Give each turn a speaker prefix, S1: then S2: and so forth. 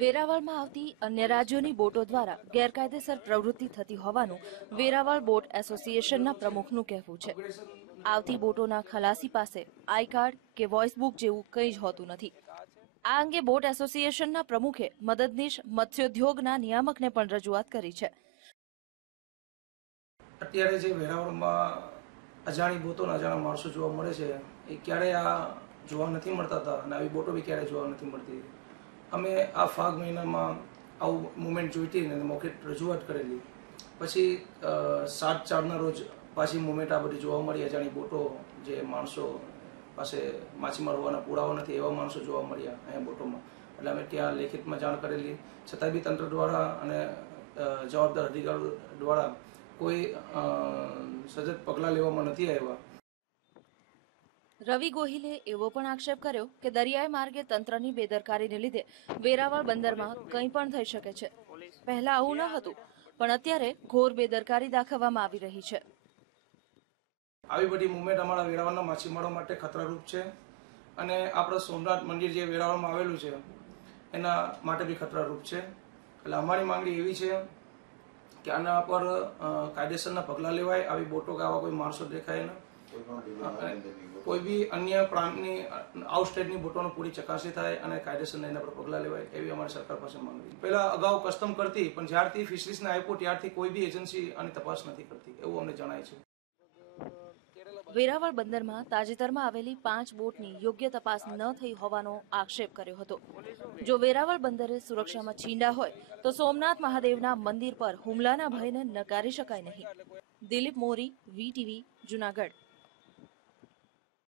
S1: વેરાવળમાં આવતી અન્ય રાજ્યોની બોટો દ્વારા ગેરકાયદેસર પ્રવૃત્તિ થતી હોવાનું વેરાવળ બોટ એસોસિએશનના પ્રમુખનું કહેવું છે. આવતી બોટોના ખલાસી પાસે આઈ કાર્ડ કે વોઇસ બુક જેવું કંઈ જ હોતું નથી. આ અંગે બોટ એસોસિએશનના પ્રમુખે મદદનીશ મત્સ્યોદ્યોગના નિયામકને પણ રજૂઆત કરી છે.
S2: અત્યારે જે વેરાવળમાં અજાણી બોટો અજાણા માણસો જોવા મળે છે, એ ક્યારેય આ જોવા નથી મળતા હતા અને આવી બોટો બી ક્યારેય જોવા નથી મળતી. અમે આ ફાગ મહિનામાં આવું મુમેન્ટ જોઈતી અને મોકે રજૂઆત કરેલી. પછી સાત ચારના રોજ પાછી મુમેન્ટ આ બધી જોવા મળી. અજાણી બોટો જે માણસો પાસે માછીમાર હોવાના પુરાવા નથી, એવા માણસો જોવા મળ્યા અહીંયા બોટોમાં. એટલે અમે ત્યાં લેખિતમાં જાણ કરેલી. છતાં બી તંત્ર દ્વારા અને જવાબદાર અધિકારીઓ દ્વારા કોઈ સજગ પગલાં લેવામાં નથી આવ્યા.
S1: રવિ ગોહિલે એવો પણ આક્ષેપ કર્યો કે દરિયાઈ માર્ગે તંત્રની બેદરકારીને લીધે વેરાવળ બંદરમાં કંઈ પણ થઈ શકે છે. પહેલા આવું ન હતું, પણ અત્યારે ઘોર બેદરકારી દાખવવામાં આવી રહી છે.
S2: આવી બધી મુવમેન્ટ અમારા વેરાવળના માછીમારો માટે ખતરારૂપ છે અને આપણા સોમનાથ મંદિર જે વેરાવળમાં આવેલું છે, એના માટે બી ખતરારૂપ છે. એટલે અમારી માંગણી એવી છે કે આના પર કાયદેસરના પગલાં લેવાય, આવી બોટો કે આવા કોઈ માણસો દેખાય ના. કોઈ બી અન્ય પ્રાંતની આઉટસ્ટેટની બોટોનો પૂરી ચકાસણી થાય અને કાયદેસરના એના પર પગલાં લેવાય એવી અમારી સરકાર પાસે માંગણી પહેલા અગાઉ કસ્ટમ કરતી, પણ જ્યારથી ફિશરીઝને આપ્યું ત્યારથી કોઈ બી એજન્સી આની તપાસ નથી કરતી, એવું અમને જણાય છે.
S1: વેરાવળ બંદરમાં તાજેતરમાં આવેલી પાંચ બોટની યોગ્ય તપાસ ન થઈ હોવાનો આક્ષેપ કર્યો હતો. જો વેરાવળ બંદરે સુરક્ષામાં છીંડા હોય, તો સોમનાથ મહાદેવના મંદિર પર હુમલાના ભયને નકારી શકાય નહીં. દિલીપ મોરી વીટીવી જુનાગઢ.